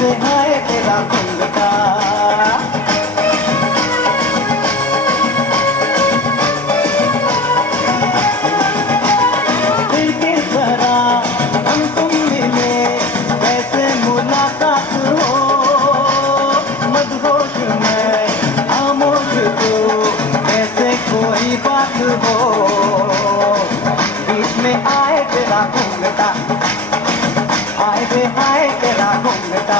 कैसे है तेरा घूंघटा दिल की तरह हम तुम मिले कैसे मुलाकात हो मदहोश में खामोश तो कैसे कोई बात हो बीच में आए तेरा घूंघटा आए रे आए तेरा घूंघटा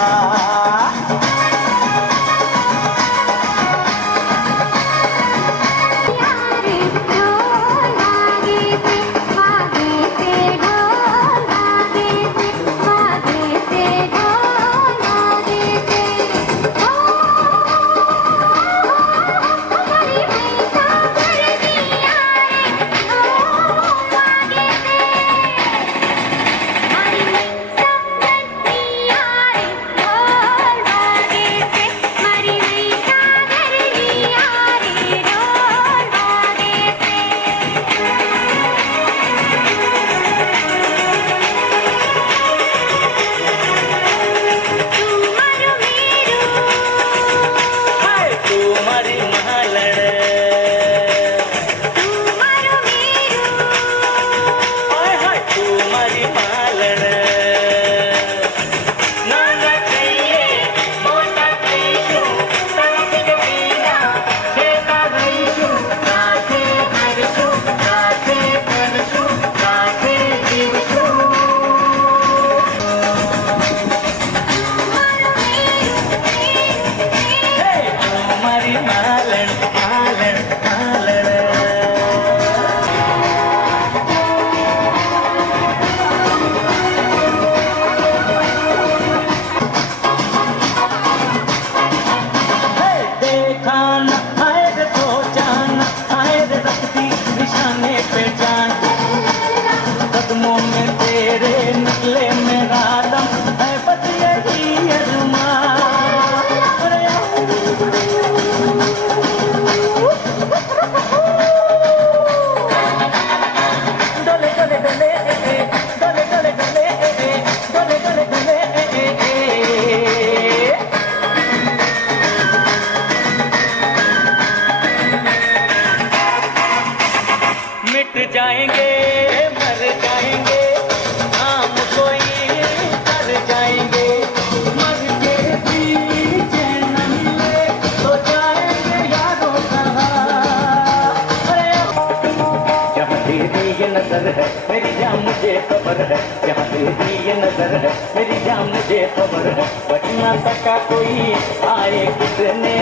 मेरी जान मुझे खबर है जहाँ तेरी ये नजर है मेरी जान मुझे खबर है बच ना सका कोई आए कितने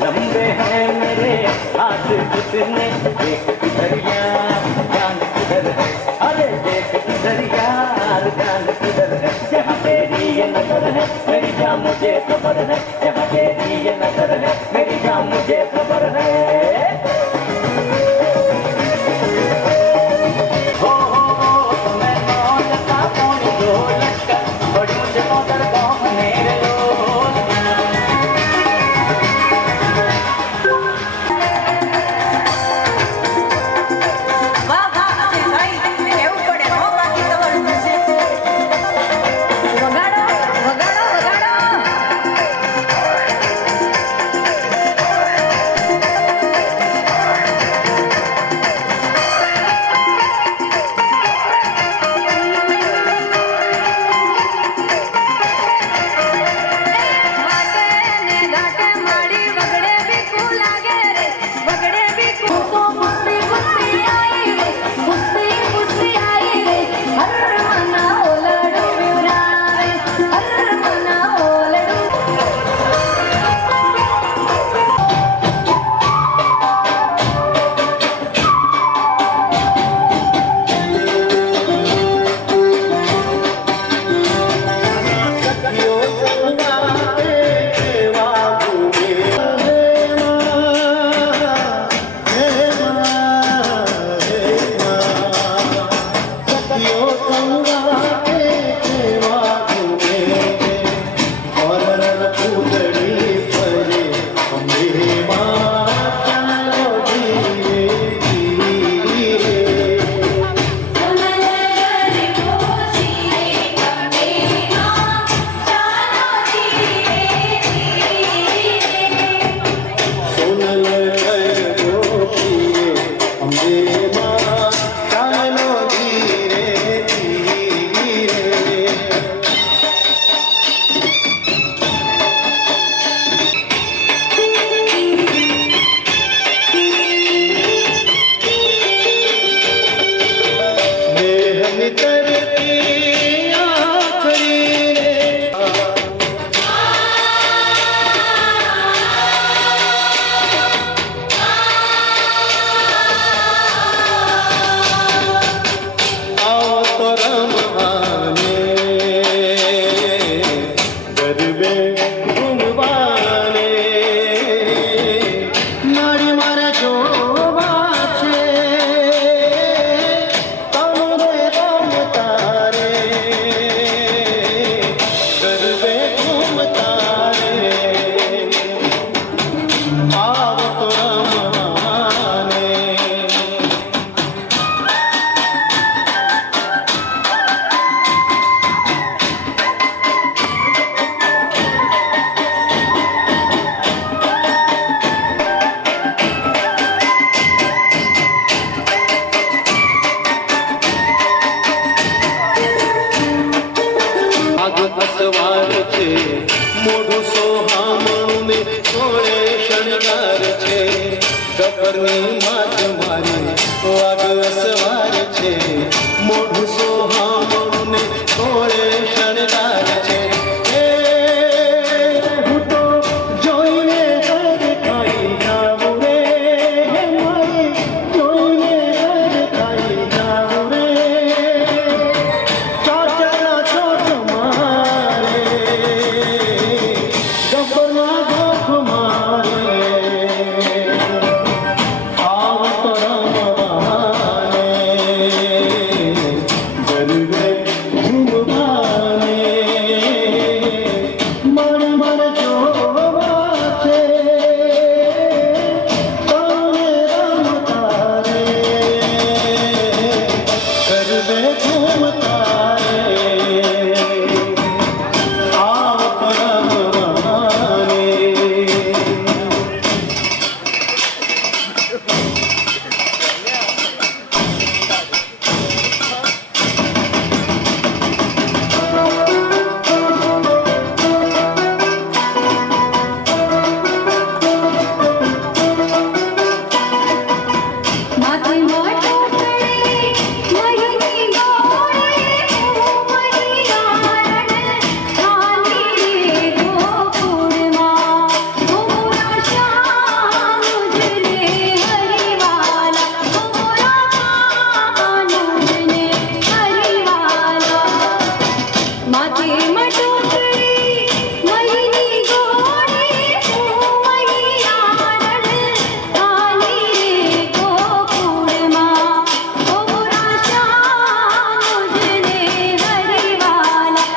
लंबे हैं मेरे हाथ कितने देख किधर यार जान किधर है अरे देख किधर यार जान किधर है जहाँ तेरी ये नजर है मेरी जान मुझे खबर है जहाँ तेरी ये नजर है मेरी जान मुझे खबर है ગરબે ઘૂમવાને નાડી મારે જોવા છે તને રમતા રે ગરબે ઘૂમતા રે આવ તો રમવાને અસવાર છે મોઢું સોહામણું ને સોળે શણગાર છે ગબરની માત મારી વાગ અસવાર છે મોઢું સોહામણું ને સોળે શણગાર છે હું તો જોઈને ખાઈ જાઉં રે મારી જોઈને ખાઈ જાઉં રે ચાચા ચોટ મારે ગબ્બરના ગોખ મારે આવત રમવાને ગરબે ઘૂમવાને મન મન જોવા છે તને રમતા રે ગરબે ઘૂમતા રે આવત રમવાને માથે મોટો કરે મહિની ગોળે ઉમરી આરણ ખાલી રે ગોકુળમાં ગોરા શ્યામ મુજને હરિવાલા ગોરા મુજને હરિવાલા માથે મોટો કરે મહિની ગોળે ઉમરી આરણ ખાલી રે ગોકુળમાં ગોરા શ્યામ મુજને હરિવાલા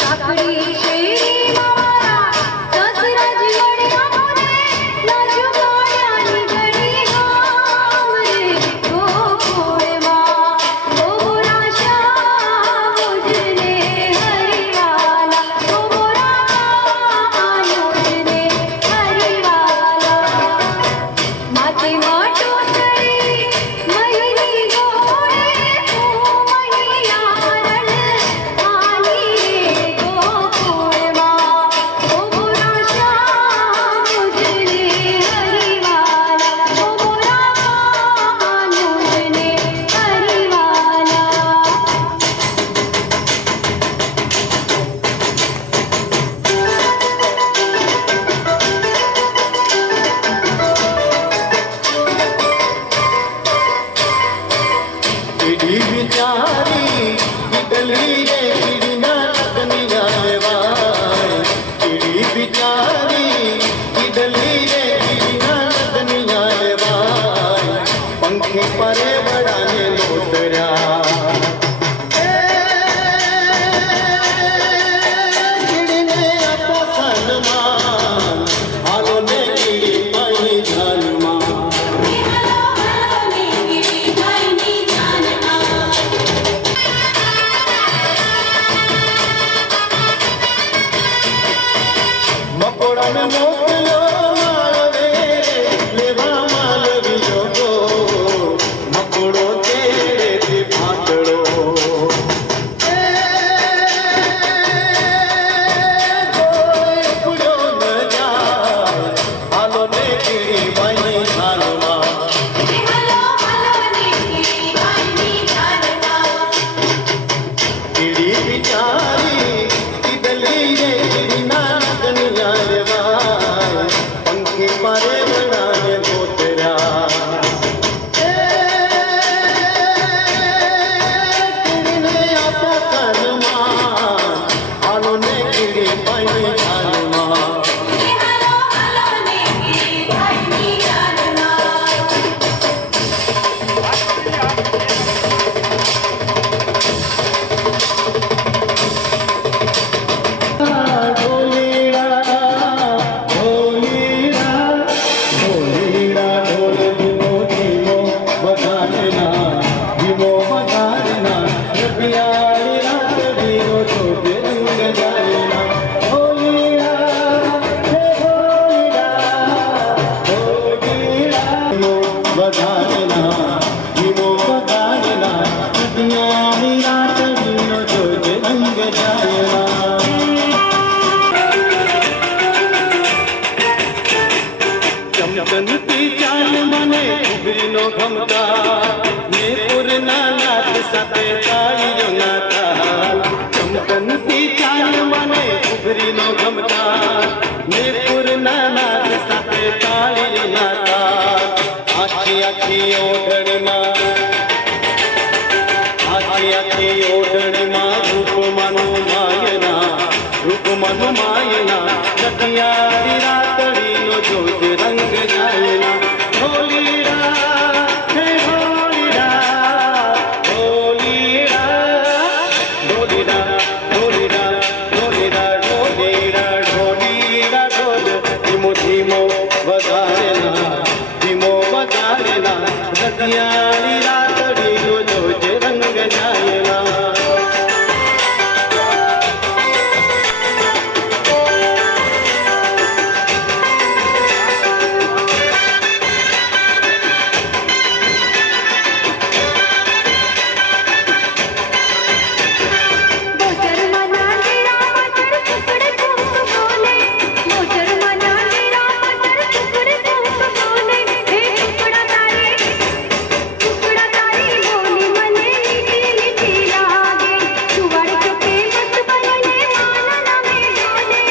સાકરી શેરી મારા સસરાજી મળ્યા મને નાચો ગાયાની ઘડી ગામ રે ગોકુળમાં ગોરા શ્યામ મુજને હરિવાલા ગોરા મુજને હરિવાલા માથે મોટો કરી મહિની ગોળે ઉમરી આરણ ખાલી રે ગોકુળમાં ગોરા શ્યામ મુજને હરિવાલા ગોરા મુજને હરિવાલા પીડી બિચારી પીડલી રે પીડીના લગની આલેવાય પીડી બિચારી પીડલી રે પીડીના લગની આલેવાય પંખી પરે વડાને લોતર્યા કીડીને આપો સન્માન હાલો ને કીડી પાઈ જાનમાં મકોડાને મોકલ્યો માળવે લેવા માલવીયો ગો મકોડો તેડે તે મારી ઓઢણીમાં રૂપમાનું માયના સખિયારી રાતડીનો જોજ રંગ જાયના હોલીરા હે હોલીરા હોલીરા ઢોલીરા ઢોલીરા ઢોલીરા ઢોલીરા ઢોલીરા ઢોલ ધીમો ધીમો વધારેના સખિયારી રાતડીનો જોજ રંગ જાયના मोटर मना तेरा मटर टुकड़े तुम बोले मोटर मना तेरा मटर टुकड़े तुम बोले हे टुकड़ा तारी बोली मने मीठी मीठी लागे चुवाड़ चुके मत बने माना ना में डोले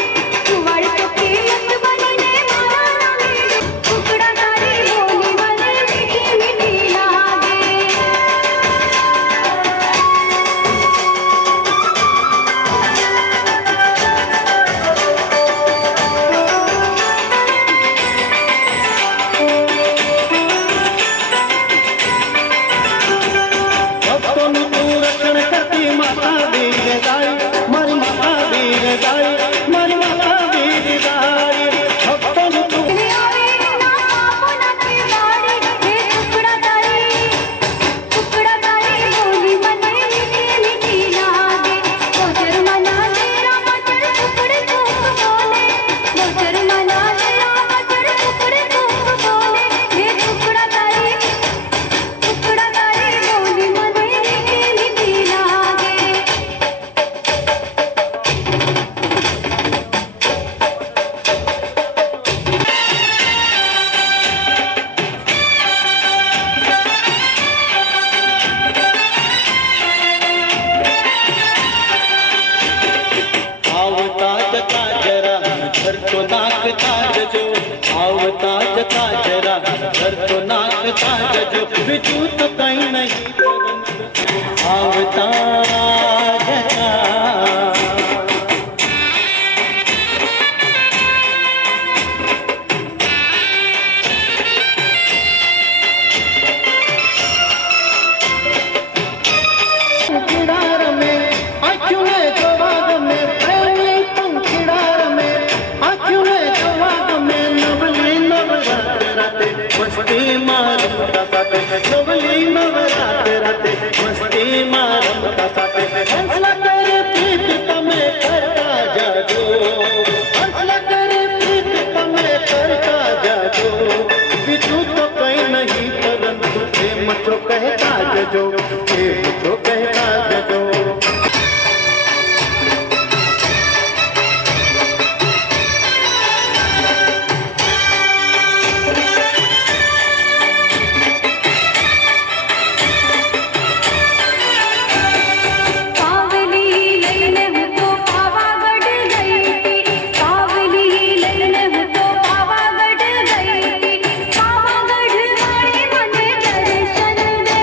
चुवाड़ चुके मत बने माना ना में टुकड़ा तारी बोली मने मीठी मीठी लागे ભક્તોનું તું રક્ષણ કરતી માતા વીર ગાય મારી માતા વીર ગાય મારી માતા વીર ગાય ભક્તોનું તું ले आवे ना पापो ना के बाड़ी हे टुकड़ा तारी बोली मने मीठी मीठी लागे मोटर मना तेरा मटर टुकड़े तुम बोले मोटर मना तेरा मटर टुकड़े तुम बोले हे टुकड़ा तारी बोली मने मीठी मीठी लागे આવતા જતા જરા ઘર તો નાખતા જજો આવતા જતા જરા ઘર તો નાખતા જજો બીજું તો કઈ નહીં આવતા જતા પંખીડા રમે આંખોને જોવા ગમે પ્રેમી પંખીડા રમે આંખોને જોવા ગમે નવલી નવરાત રાતે મસ્તીમાં રમતા સાથે નવલી નવરાત રાતે મસ્તીમાં રમતા સાથે હંસલા કરે પ્રીત તમે કરતા જાજો હંસલા કરે પ્રીત તમે કરતા જાજો બીજું તો કઈ નહીં પરંતુ પ્રેમ તો કહેતા જજો પ્રેમ તો કહેતા જજો कावली लैने हूँ तो पावागढ़ गई थी कावली लैने हूँ तो पावागढ़ गई थी पावागढ़ वाली मने दर्शन दे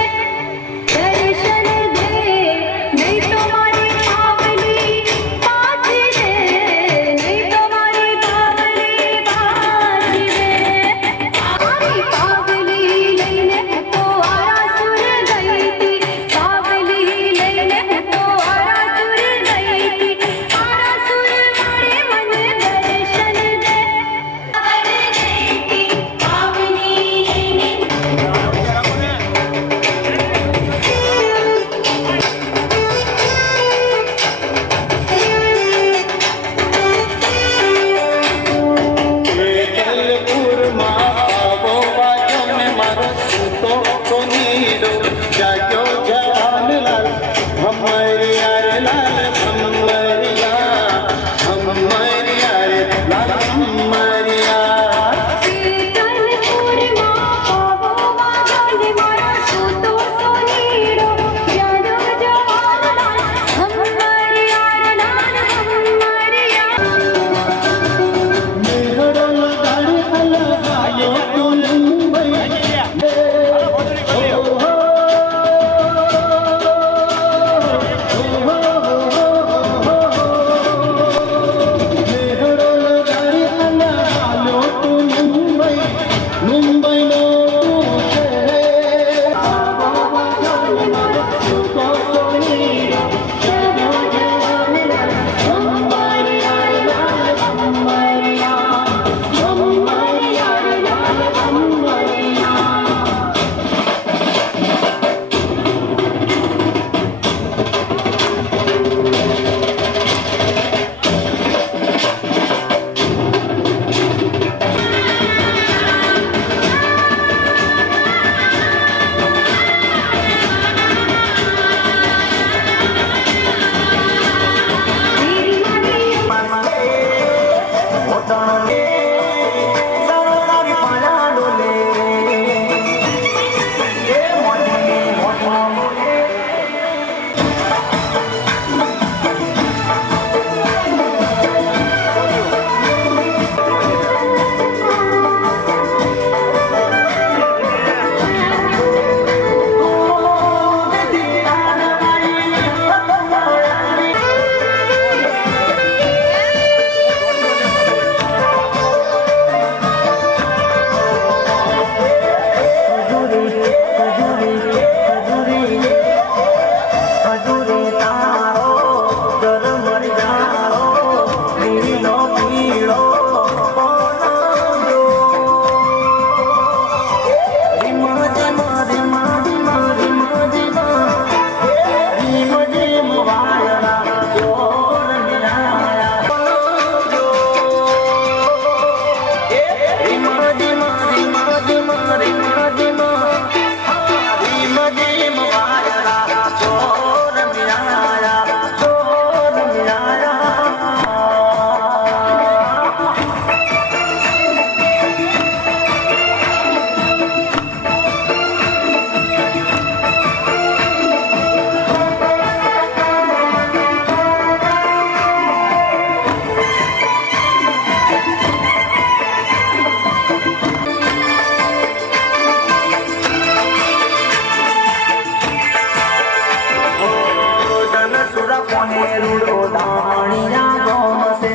मोने रूड़ो दामणिया गोम से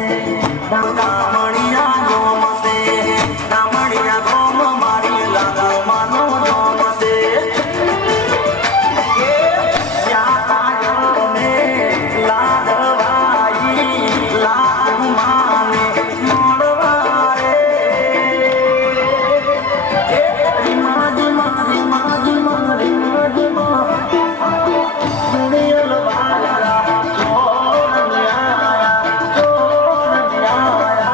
दामणिया गोम से दामणिया गोम मारी लागल मानो जोम से या काजल में लाडवाई लाड माने मोड़वारे रिमा रिमा रिमा रिमा रिमा रिमा दुनियल वाला छोड़ आया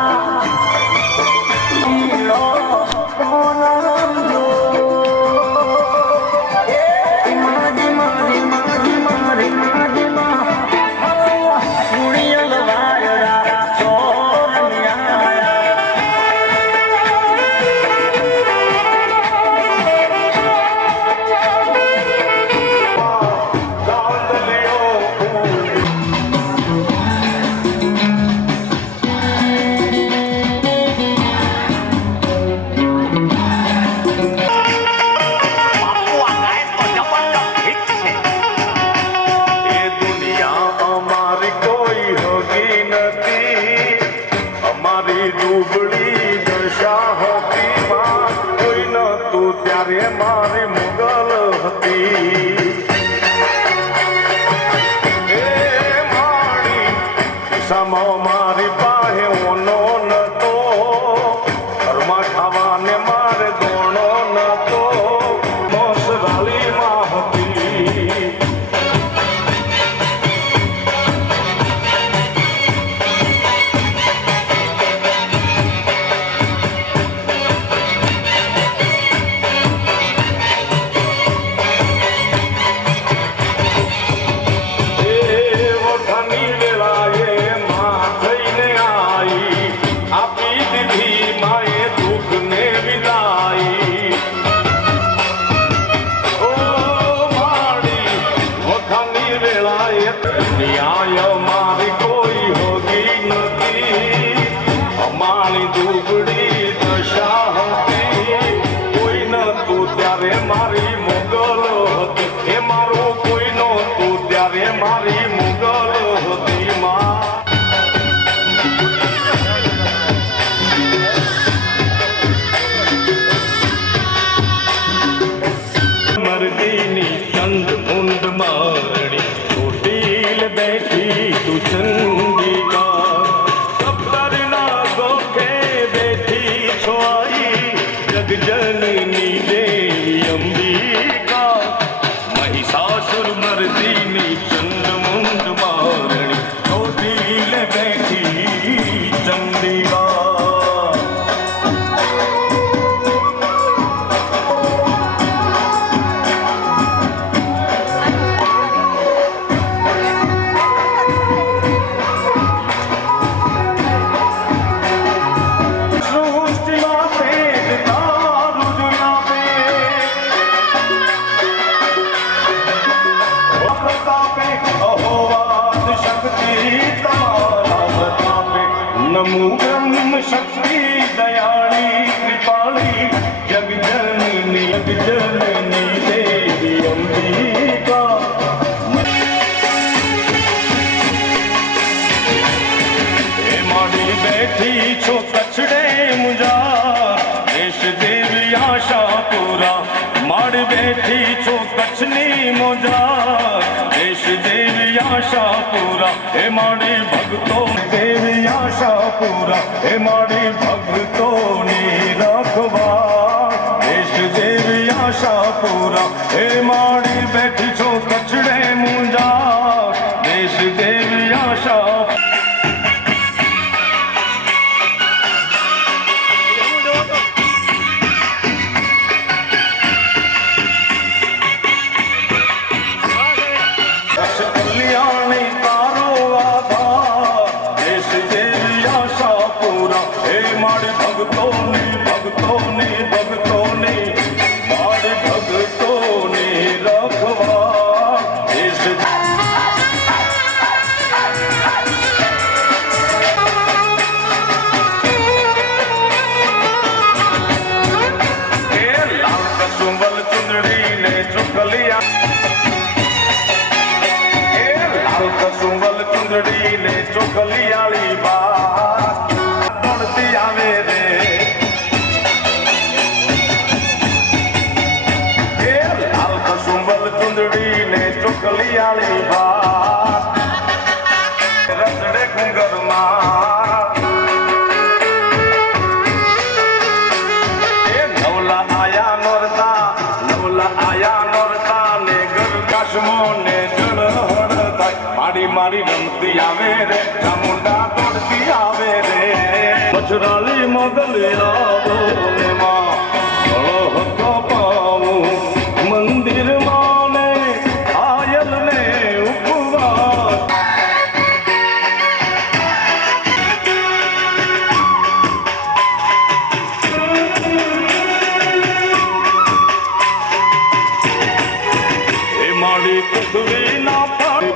हीरो कौन जो रिमा रिमा रिमा रिमा रिमा रिमा दुनियल वाला छोड़ आया એ દુનિયા અમારી કોઈ હગી નથી અમારી દુબળી દશા હતી માં કોઈ નતું ત્યારે મારી મુગલ હતી એ મારી સામો મારી પાસે ઓનો નતો ઘરમાં ખાવાને મારે દોણો નતો મોસરાલીમાં હતી વખાની વેળાએ માં થઈને આઈ આપી દીધી માએ દુઃખને વિદાઈ ઓ માડી વખાની વેળાએ ન્યાય મારી કોઈ હોગી નથી અમારી દુબળી દશા હતી કોઈ નતું ત્યારે મારી મુગલ હતી એ મારું કોઈ નતું ત્યારે મારી મુગલ હતી માં મરદીની ચંદ મુંડ મારણી ચોટીલ બેઠી તું ચંદિકા કબ્બરના ગોખે બેઠી છો આઈ જગજનની દેવી અંબિકા મહિષાસુર મર્દિની ચંદ મુંડ મારણી ચોટીલ બેઠી ચંદિકા સૃષ્ટિમાં તેજ તારું જ આપે પ્રતાપે અહોવાદ શક્તિ તમારા પ્રતાપે નમો બ્રહ્મ શક્તિ દયાળી કૃપાળી જગજનની દેવી અંબિકા એ માડી બેઠી છો કચડે મુજા દેશ દેવી આશાપુરા માડી બેઠી છો કચ્છની મોજા દેશ દેવી આશાપુરા એ માડી ભક્તો દેવી આશાપુરા એ માડી ભક્તોની રખવા દેશ દેવી આશાપુરા એ માડી બેઠી છો કચડે મુજા દેશ દેવી આશા કલ્યાણી તારો આધાર દેશ દેવી આશાપુરા હે મારી ભક્તોની ભક્તોની ભક્તોની મારી ભક્તોની રખવા દેશ લાલ કસુંબલ ચુંદડી ને ચુકલિયા લાલ કસુંબલ ચોકલિયાળી બા દોડતી આવે રે એ લાલ કસુંબલ ચુંદડી ને ચોકલિયાળી બા રસડે ઘુંઘરમાં એ નવલા આયા નોરતા ને ગરકાશમો ને જળહળ થાય મારી રમતી આવે રે ચામુંડા દોડતી આવે રે મચરાલી મોગલી આવો ને માં ગળો હતો પાવું મંદિરમાં ને આયલ ને ઉપવાસ એ મારી પૃથ્વી ના પાણી